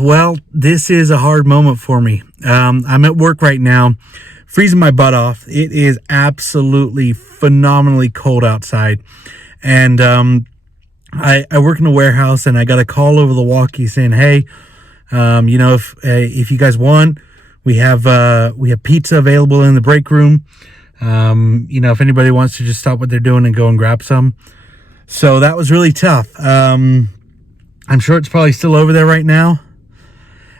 Well, this is a hard moment for me. I'm at work right now, freezing my butt off. It is absolutely phenomenally cold outside. And I work in a warehouse, and I got a call over the walkie saying, hey, if you guys want, we have pizza available in the break room. If anybody wants to just stop what they're doing and go and grab some. So that was really tough. I'm sure it's probably still over there right now.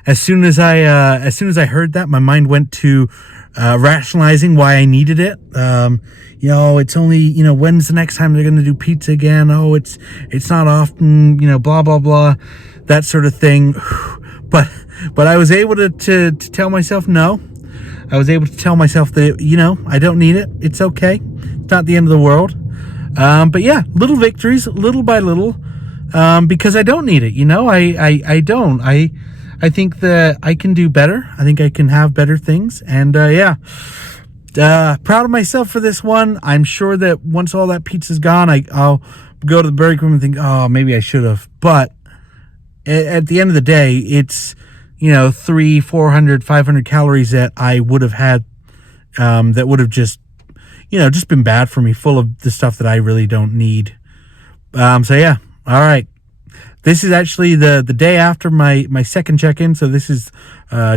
As soon as I heard that, my mind went to rationalizing why I needed it. It's only, when's the next time they're going to do pizza again? Oh, it's not often, blah, blah, blah, that sort of thing. But I was able to tell myself no. I was able to tell myself that, I don't need it. It's okay. It's not the end of the world. But yeah, little victories, little by little, because I don't need it. I don't. I think that I can do better. I think I can have better things. And proud of myself for this one. I'm sure that once all that pizza's gone, I'll go to the break room and think, oh, maybe I should have. But at the end of the day, it's, 300, 400, 500 calories that I would have had, that would have just been bad for me, full of the stuff that I really don't need. So yeah. All right. This is actually the day after my second check-in. So this is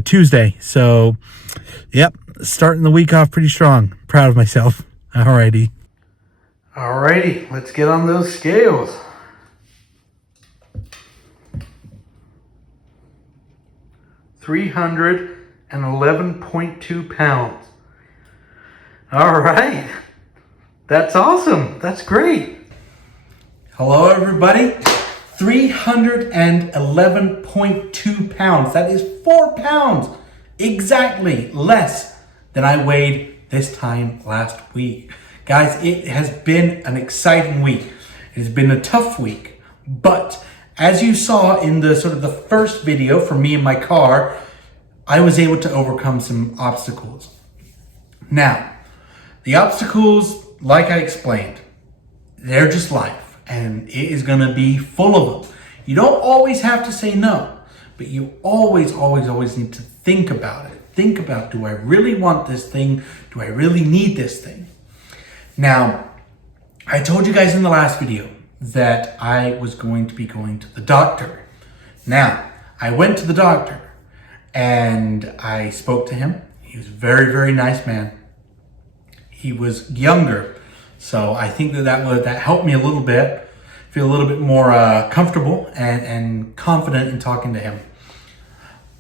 Tuesday. So, yep, starting the week off pretty strong. Proud of myself. Alrighty. Alrighty, let's get on those scales. $311.2 pounds. All right. That's awesome. That's great. Hello, everybody. 311.2 pounds. That is 4 pounds exactly less than I weighed this time last week. Guys, it has been an exciting week. It has been a tough week, but as you saw in the sort of the first video from me in my car, I was able to overcome some obstacles. Now, the obstacles, like I explained, they're just life. And it is going to be full of them. You don't always have to say no, but you always need to think about it. Think about, do I really want this thing? Do I really need this thing? Now, I told you guys in the last video that I was going to be going to the doctor. Now, I went to the doctor and I spoke to him. He was a very, very nice man. He was younger. So I think that helped me a little bit, feel a little bit more comfortable and confident in talking to him.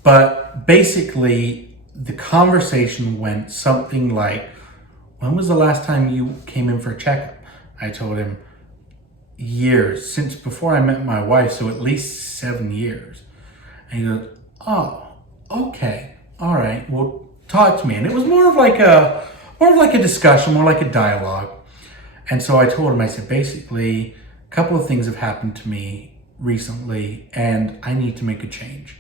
But basically, the conversation went something like, when was the last time you came in for a checkup? I told him, years, since before I met my wife, so at least 7 years. And he goes, oh, okay, all right, well, talk to me. And it was more of like a discussion, more like a dialogue. And so I told him, I said, basically, a couple of things have happened to me recently, and I need to make a change.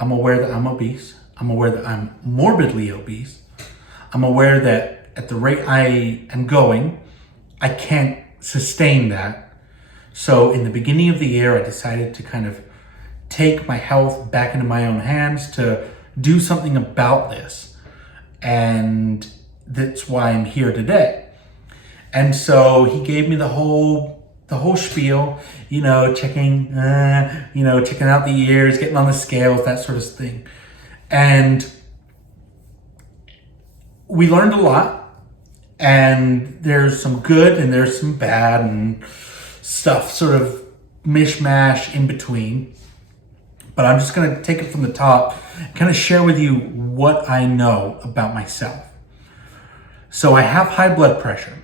I'm aware that I'm obese. I'm aware that I'm morbidly obese. I'm aware that at the rate I am going, I can't sustain that. So in the beginning of the year, I decided to kind of take my health back into my own hands to do something about this. And that's why I'm here today. And so he gave me the whole spiel, checking out the ears, getting on the scales, that sort of thing. And we learned a lot, and there's some good and there's some bad and stuff, sort of mishmash in between. But I'm just going to take it from the top, kind of share with you what I know about myself. So I have high blood pressure.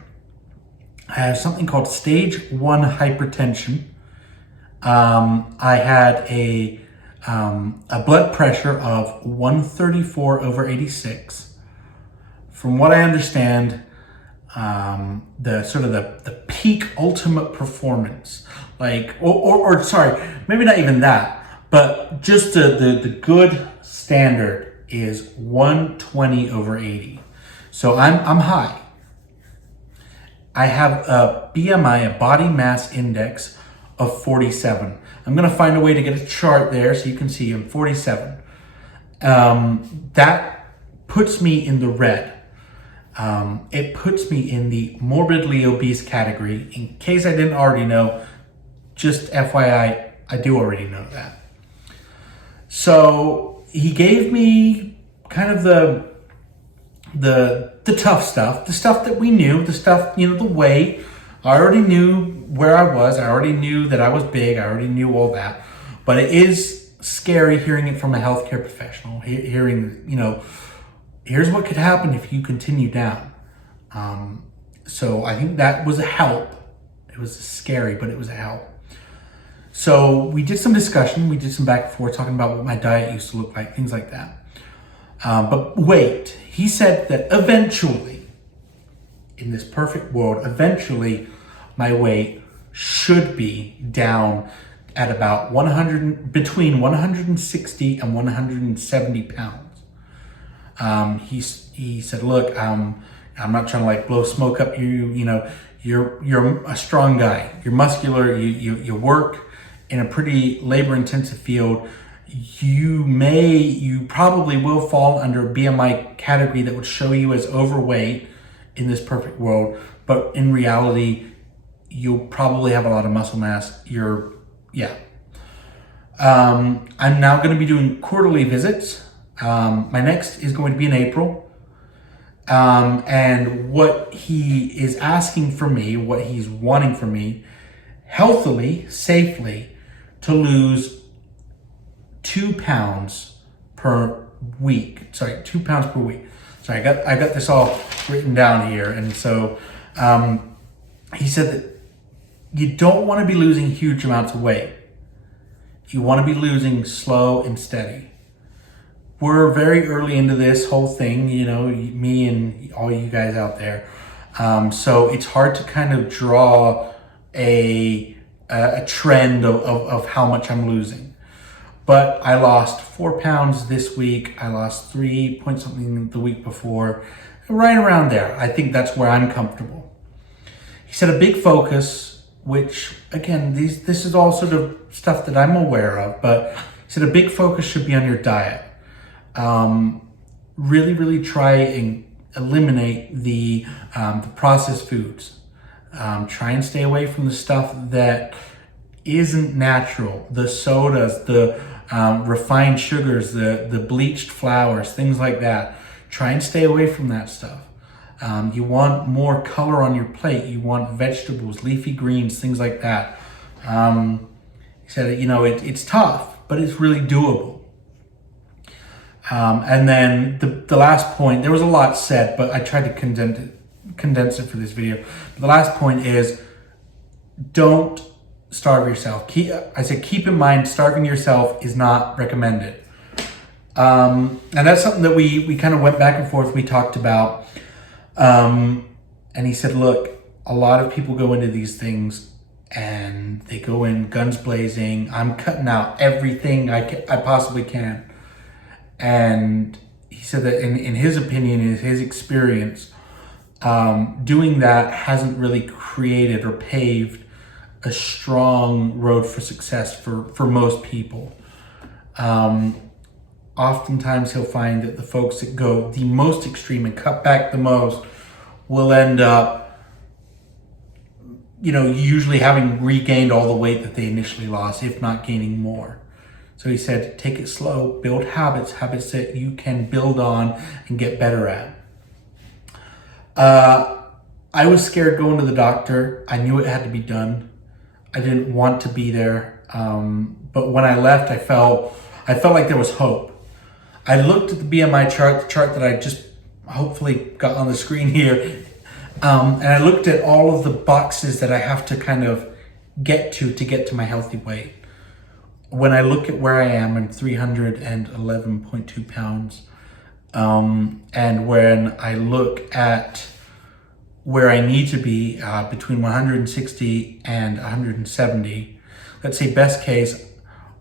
I have something called stage 1 hypertension. I had a blood pressure of 134/86. From what I understand, the peak ultimate performance, sorry, maybe not even that, but just the good standard is 120/80. So I'm high. I have a BMI, a body mass index, of 47. I'm gonna find a way to get a chart there so you can see I'm 47. That puts me in the red. It puts me in the morbidly obese category. In case I didn't already know, just FYI, I do already know that. So he gave me kind of the tough stuff, the stuff that we knew, the stuff, the weight. I already knew where I was. I already knew that I was big. I already knew all that. But it is scary hearing it from a healthcare professional, hearing, here's what could happen if you continue down. So I think that was a help. It was scary, but it was a help. So we did some discussion. We did some back and forth talking about what my diet used to look like, things like that. But wait, he said that eventually, in this perfect world, eventually my weight should be down at about between 160 and 170 pounds. He said, look, I'm not trying to blow smoke up you. You're a strong guy. You're muscular. You work in a pretty labor-intensive field. You probably will fall under a BMI category that would show you as overweight in this perfect world, but in reality, you'll probably have a lot of muscle mass. I'm now going to be doing quarterly visits. My next is going to be in April. And what he is asking for me, what he's wanting for me, healthily, safely, to lose 2 pounds per week. Sorry, 2 pounds per week. Sorry, I got this all written down here. And so he said that you don't want to be losing huge amounts of weight. You want to be losing slow and steady. We're very early into this whole thing, me and all you guys out there. So it's hard to kind of draw a trend of how much I'm losing. But I lost 4 pounds this week. I lost 3 point something the week before. Right around there. I think that's where I'm comfortable. He said a big focus, which again, this is all sort of stuff that I'm aware of, but he said a big focus should be on your diet. Really, really try and eliminate the processed foods. Try and stay away from the stuff that isn't natural, the sodas, the refined sugars, the bleached flours, things like that. Try and stay away from that stuff. You want more color on your plate. You want vegetables, leafy greens, things like that. He said, it's tough, but it's really doable. And then the last point, there was a lot said, but I tried to condense it for this video. But the last point is, don't starve yourself. Keep in mind, starving yourself is not recommended. And that's something that we kind of went back and forth. We talked about, and he said, look, a lot of people go into these things and they go in guns blazing. I'm cutting out everything I possibly can. And he said that in his opinion, in his experience, doing that hasn't really created or paved a strong road for success for most people. Oftentimes he'll find that the folks that go the most extreme and cut back the most will end up, usually having regained all the weight that they initially lost, if not gaining more. So he said, take it slow, build habits that you can build on and get better at. I was scared going to the doctor. I knew it had to be done. I didn't want to be there. But when I left, I felt like there was hope. I looked at the BMI chart, the chart that I just hopefully got on the screen here. And I looked at all of the boxes that I have to kind of get to my healthy weight. When I look at where I am, I'm 311.2 pounds. And when I look at where I need to be, between 160 and 170, let's say best case,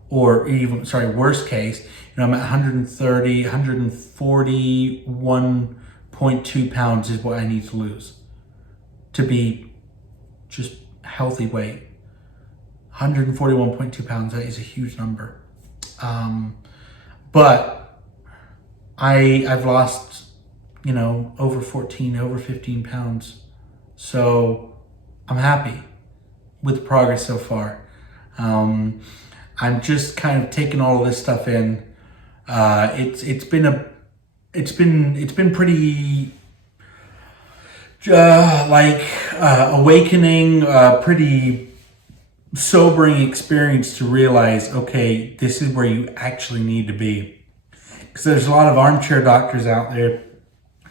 or even, worst case, I'm at 141.2 pounds is what I need to lose to be just healthy weight. 141.2 pounds, that is a huge number. But I've lost, over 14, over 15 pounds. So I'm happy with the progress so far. I'm just kind of taking all of this stuff in. It's been pretty awakening, pretty sobering experience to realize, okay, this is where you actually need to be. Because there's a lot of armchair doctors out there,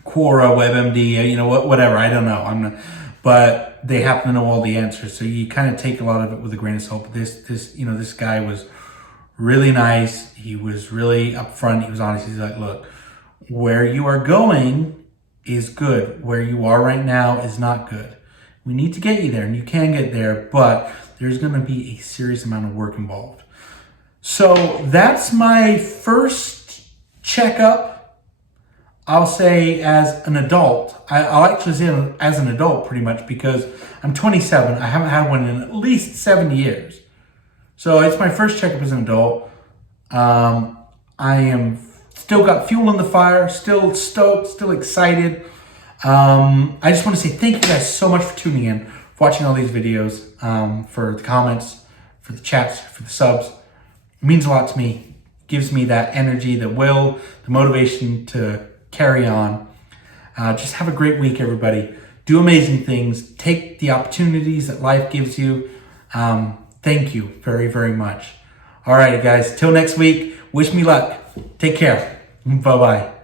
Quora, WebMD, whatever. I don't know. But they happen to know all the answers. So you kind of take a lot of it with a grain of salt. But this guy was really nice. He was really upfront. He was honest. He's like, look, where you are going is good. Where you are right now is not good. We need to get you there, and you can get there, but there's going to be a serious amount of work involved. So that's my first checkup, I'll say, as an adult. I'll actually say as an adult pretty much, because I'm 27. I haven't had one in at least 7 years. So it's my first checkup as an adult. I am still got fuel in the fire, still stoked, still excited. I just want to say thank you guys so much for tuning in, for watching all these videos, for the comments, for the chats, for the subs. It means a lot to me. It gives me that energy, the will, the motivation to carry on. Just have a great week, everybody. Do amazing things. Take the opportunities that life gives you. Thank you very, very much. All right, guys. Till next week. Wish me luck. Take care. Bye-bye.